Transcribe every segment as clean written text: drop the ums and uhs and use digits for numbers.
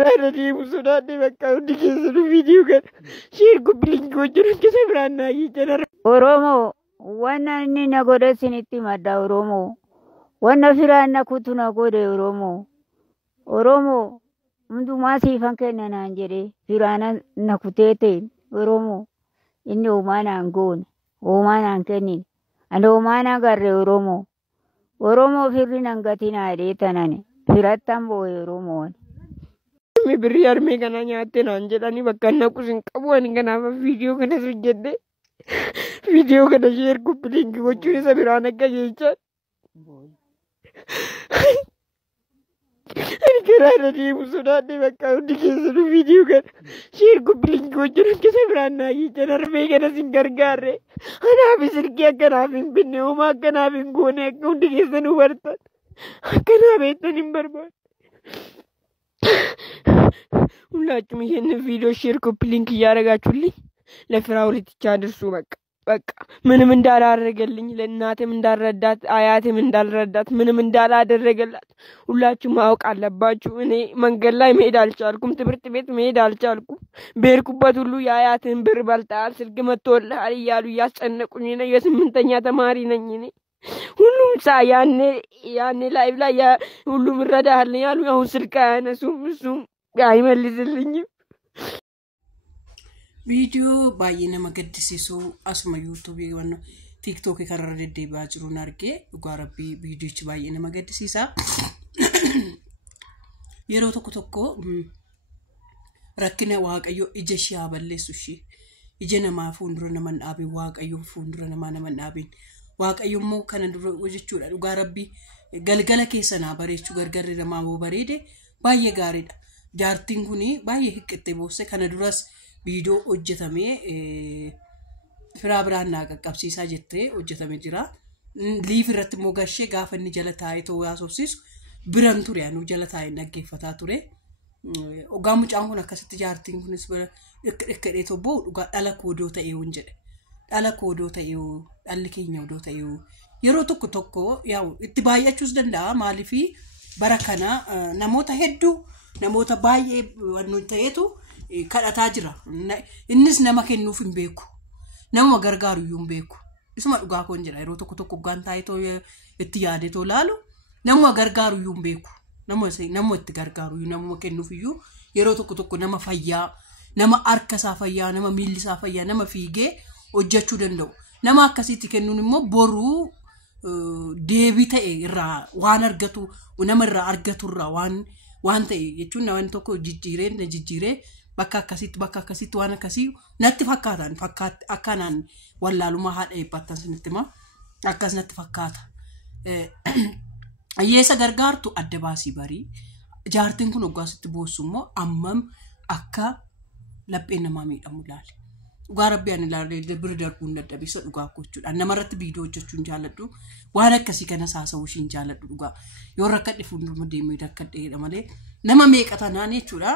Karena dia musuh di bakal dikasih video kan. Share kubiling gojoran kita berana aja. Oromo, wana ni nagoda siniti mada Oromo. Wana firana kutu nagoda Oromo. Oromo, mtu masih fangke nana anjere. Firana nakutete Oromo. Ini umana anggun, umana angkenin. Ando umana garre Oromo. Oromo firin anggatina adeta nane. Firatam boy Oromo. Me beriar me kana nyate nanjela ni bakana kusin kabuan kana video kana sujede video kana share ku link ko churi sa birana ka yecha ani karana ni musuda ni bakka dikesuru video kan share ku link ko churi sa birana yecha nar me kana singar gare ana bisir kya kana bin binne uma kana bin gone ko dikesanu warta kana betan barbar ሁላችሁም ይሄንን ቪዲዮ ሼር ኮፒ ሊንክ ያረጋችሁልኝ ለፍራውሊት ቻድርሱ በቃ ምንም እንዳላረገልኝ ለእናቴም እንዳልረዳት አያቴም እንዳልረዳት ምንም እንዳላደረገላት ሁላችሁም ማወቅ አለባችሁ እኔ መንገድ ላይ መሄድ አልቻልኩም ትምህርት ቤት መሄድ አልቻልኩም በርኩበት ሁሉ የአያቴን ብር በልጣል ስልክ መጥቶልሃል እያሉ ያስጨነቁኝ ነው የስምንተኛ ተማሪ ነኝ እኔ ሁሉም ያኔ ላይቭ ላይ ሁሉም ረዳሃል ያሉ አሁን ስልክ አያነሱም አይመልስልኝም ቪዲዮ ባየነ መገድሲሱ አስማ ዩቲዩብ ይወነ ቲክቶክ ከረረደ ባጭሩን አርጌ ጓራቢ ቪዲዮች ባየነ መገድሲሳ የሮ ተኮ ረክነ ዋቀዮ እጀሽ ያበለሱሺ እጀነማ ፉንድሮ ነመን አቢ ዋቀዮ ፉንድሮ ነመን አቢ ዋቀዮሞ ከነድሮ ወጀቹ ጓራቢ ገልገለ ከሰና በሬቹ ገርገር ደማሙ በሬደ ባየ ጋሪዳ jaartin kuni baay'ee hiqqette boosse kana duras video hojjetame firaa biraan qaqqabsiisaa jettee hojjetame jira liif irratti immoo gashee gaafa inni jala taa'ee too yaasofsiisu biran ture anu jala taa'ee dhaggeeffataa ture ogaa mucaan kun akkasitti jaartin kunis dhikkadhee tobboo dhugaa dhala koodoo ta'ee hun jedhe dhala koodoo ta'ee dhalli keenya odoo ta'ee yeroo tokko yaa itti baay'achuus danda'a maaliifii bara kana namoota hedduu namoota baay'ee wannu ta'etu kadhataa jira innis nama kennuuf hin beeku nama gargaaru iyyuu hin beeku isuma dhugaa koon jira yeroo tokko gaan taayitoo itti yaadetoo laalu nama gargaaru iyyuu hin beeku nama itti gargaaru iyyuu nama kennuuf iyyuu yeroo tokko nama fayyaa nama harka isaa fayyaa nama miilli isaa fayyaa nama fiigee hojjechuu danda'u nama akkasitti kennuun immoo boruu deebii ta'e irraa waan argatu nama irraa argatu irraa waan ta'e jechuun waan tokko jijjiiree bakka akkasitti waan akkasii natti fakkaatan akkanaan wallaaluma haadha eebbatan sinitti ma akkas natti fakkaata ayyeessa gargaartu adda baasii barii jaartiin kun oggaasitti boossummoo ammam akka lapheen namaa miidhamu laale dhugaa rabbi ani ilaalee bira darbuun dadhabisa dhugaa gochuudha namarratti viidiyoo hojjechuun jaaladhu waan akkasii kana saasawuushiin jaaladhu dhugaa yoo rakkadhe fuulduruma deemee rakkadheedha malee nama meeqa tanaan jechuudha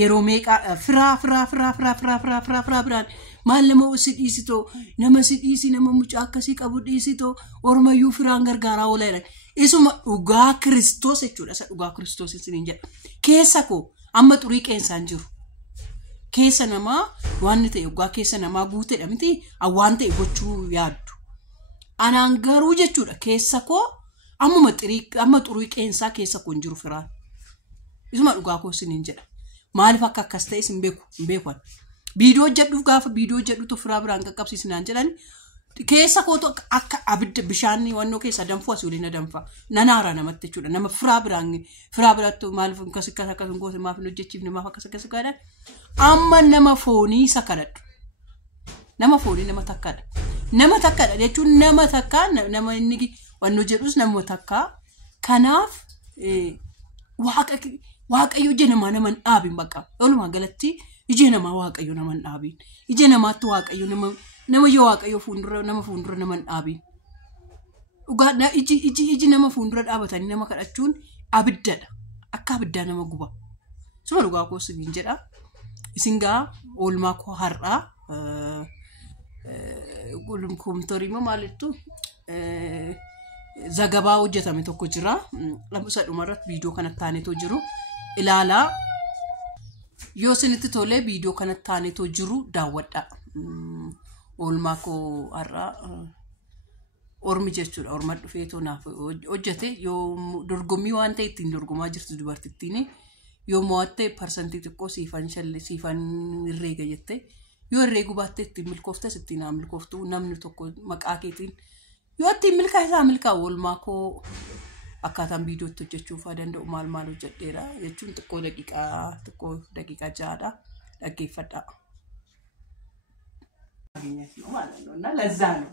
yeroo meeqa firaa biraan maal nama sidhiisitoo nama sidhiisi nama mucaa akkasii qabu dhiisitoo ormayyuu firaan gargaaraa oola isuma dhugaa Kiristoos jechuudha isa dhugaa Kiristoos isiniin jedha keessa koo amma xurii qeensaan jiru keessa namaa waan ta'e dhugaa keessa namaa guuteedha miti waan ta'e gochuu yaaddu anaan garuu jechuudha keessa koo amma xurii qeensaa keessa koo hin jiru firaan isuma dhugaa koo isiniin jedha maaliif akka akkas ta'e hin beekan viidiyoo hojjedhuuf gaafa viidiyoo hojjedhutu firaa biraan qaqqabsiisinaan jedhan keessa kootu akka abidda bishaan wannoo keessa danfuu asii waliin danfa nanaara namatti jechuudha nama firaa biraatti maaliif akkas goose maaf hin hojjechiifne maaf akkas gaadhan amma nama foonii isa kadhadhu nama foonii nama takkaadha jechuun nama takkaa nama inni wannoo jedhus nama takkaa kanaaf waaqayyo ije namaa naman dhaabin bakka walumaa galatti ije namaa waaqayyo naman dhaabin ije namaatti waaqayyo nama yoo waaqayyo fuundura naman dhaabin dhugaa iji nama fuundura dhaabatanii nama kadhachuun abiddadha akka abiddaa nama guba suma dhugaa koo sibiin jedha isin gaa oolmaa koo har'aa gulum kumtorii maalittu zagabaa hojjetame tokko jira lamsa dhumarratti viidiyoo kanatti taaneetoo jiru ilaalaa yoo isinitti tolee viidiyoo kanatti taaneetoo jiru daawwadhaa. Oolmaa koo har'aa ormi jechuudha. Orma dhufeetoo naaf hojjete yoo dorgommii waan ta'e ittiin dorgomaa jirtu dubartittiin yoo mo'atte parsantii xiqqoo siifan herreega jette yoo herreegu baatte ittiin milkooftes ittiin haa milkooftu namni tokko maqaa keetiin yoo ittiin milkaa'u oolmaa koo akkaataan viidiyootti hojjechuuf danda'u maal hojjedheera jechuun xiqqoo daqiiqaa 6dha dhaggeeffadhaa. ለዛ ነው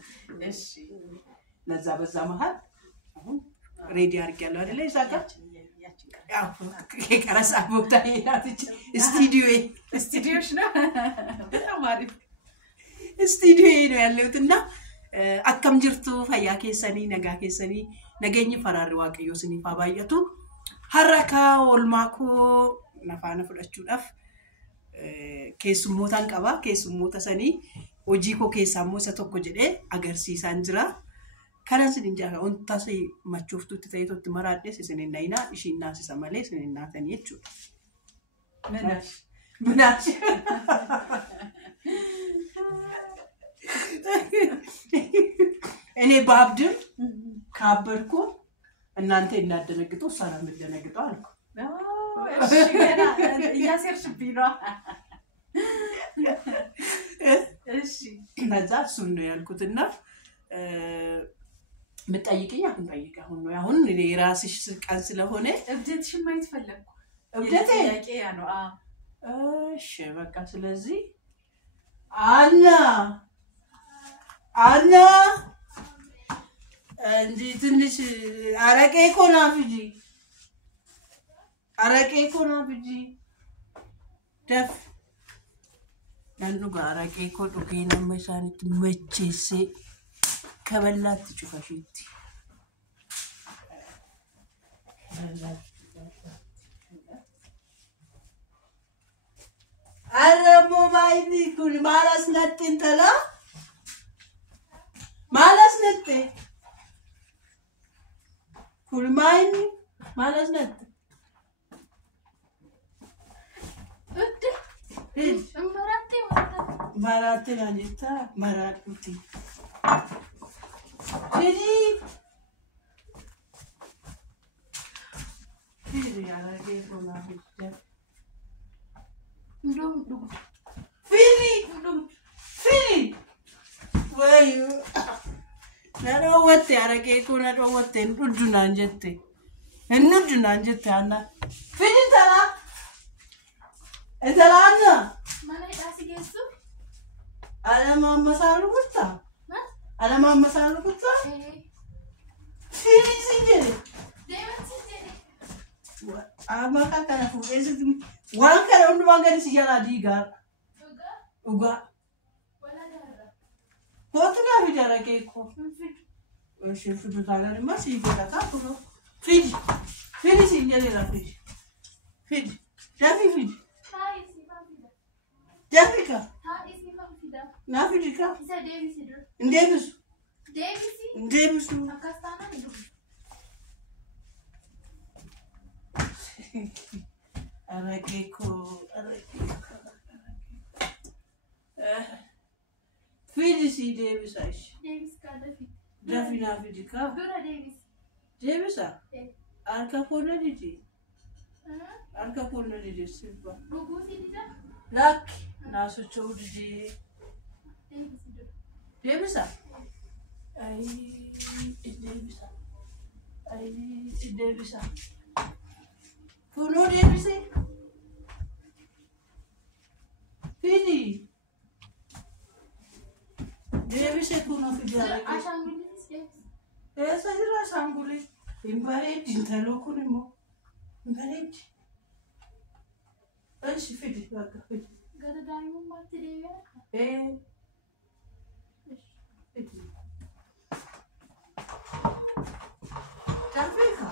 እሺ ለዛ በዛ መሃል አሁን ሬዲ አድርጌያለሁ አይደለ ይሳካ ያው ከራስ አቦታ ይላትች ስቱዲዮሽ ነው በጣም አሪፍ ስቱዲዮ ነው ያለውትና አከም ጅርቱ ፈያ ከሰኒ ነጋ ከሰኒ ነገኝ ፈራሪ ዋቀዮ ስኒፋ ባየቱ ሐረካ ወልማኮ ነፋነ ፍለቹዳፍ keessummoota qaba keessummoota sanii hojii koo keessaa immoo isa tokko jedhee agarsiisaan jira kanan sin injaa wanta sai machooftutti ta'ee totti maraadhes isin hin dhayina ishiin naasisa malee isin hin naatanii jechuudha. Minaash እኔ ባብድር ካበርኩ እናንተ እናደነግጡ ሳራ ምደነግጡ አልኩ። እሺ ገና ያሰርሽብኝ ነው። እሺ ለዛ እሱን ነው ያልኩትና ምጠይቅኝ አሁን ጠይቅ አሁን እኔ ራስሽ ቀን ስለሆነ እብደትሽን ማየት ፈለግኩ። እብደቴ ያቄ ያ ነው። እሺ በቃ ስለዚህ አና እንጂ ትንሽ አረቄ ኮናፍጂ ደፍ ናንዱ አረቄ ኮ ዱጌና መሳኒት መቼሴ ከበላት ጭፋሽቲ አረሞ ባይዲ ኩን ማላስ ነጥን ተላ ማላስ ነጥ ኩን ማይኒ ማላስ ነጥ Marate nanita maratuti. Fili ala ke kona bitte. Ndum. Fili. Why? Naro watte ala ke kona do watte ndudunan jette. Ndudunan jette anna. Fili tala. Etala anna. Mana idasi gesu? Alama masalu kutta. Alama masalu kutta? Fili sinjere. Dewan sinjere. Ama kana fuesi wan kana undu mangani sijala diga. Uga. Wala dara. Kotuna bidara keko. Shefu dutagari masi bidara kapuno. Fili sinjere la fili. Jafi fili. Jafika. Nafika. Isa Davis. Davis. Akastana ndu. Arakeko. Fidisi Davis aish. Davis ka Dafi. Dafi nafika. Dura Davis. Davis ah? Arka pona didi. Arka pona didi silva. Rugu didi. Lak nasu chodi Davisa Davisa Kuno Davisa Fidi Davisa kuno fidi esa ira sanguli imbare dintalo kunimo imbare ايش فيدي بقى فيدي قال دايما ما تدري ايه فيدي تعرفيها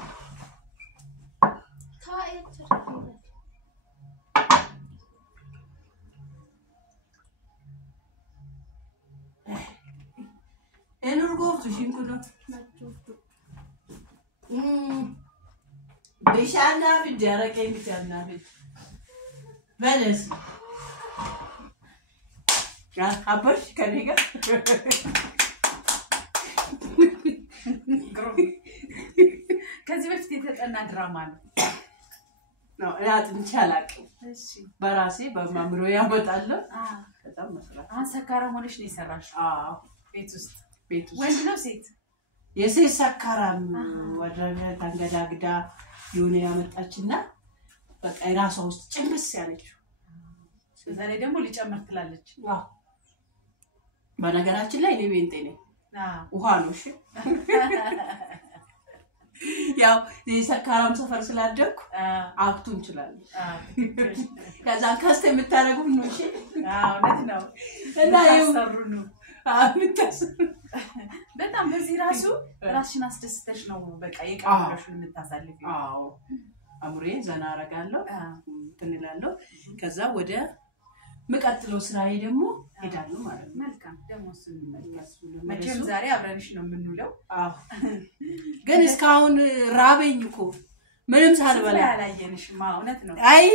تاي تعرفيها انا رغبت شنو كده ما شفته بيشانا في الجارة كيف بيشانا في بلس يا خبر كنيجا ከዚህ በፊት የተጠና ድራማ ነው ነው ያት እንቻላቅ እሺ በራሴ በማምሮ ያመጣለሁ በጣም መስራት ሰካራ ሆነሽ ነው ይሰራሽ ቤት ውስጥ ወንድ ነው ሴት የሴት ሰካራም ወደረ ታንገዳግዳ የሆነ ያመጣችና በቃ ራሷ ውስጥ ጭምስ ያለች ስለዚህ ደግሞ ሊጨምር ትላለች በነገራችን ላይ ሊቤንቴ ነው ውሃ ነው እሺ ያው የሰካራም ሰፈር ስላደኩ አክቱ እንችላለን ከዛ ካስተ የምታረጉ ነው እሺ እውነት ነው እና ይሰሩ ነው ምታሰሩ በጣም በዚህ ራሱ ራስሽን አስደስተሽ ነው በቃ የቀረሽውን የምታሳልፊው አሙሬ ዘና አረጋለሁ ትንላለሁ ከዛ ወደ መቀጥለው ስራዬ ደግሞ ሄዳለሁ ማለት ነው መልካም ደግሞ እሱን መቼም ዛሬ አብረንሽ ነው የምንውለው ግን እስካሁን ራበኝ እኮ ምንም ሳልበላ ያላየንሽማ እውነት ነው አይ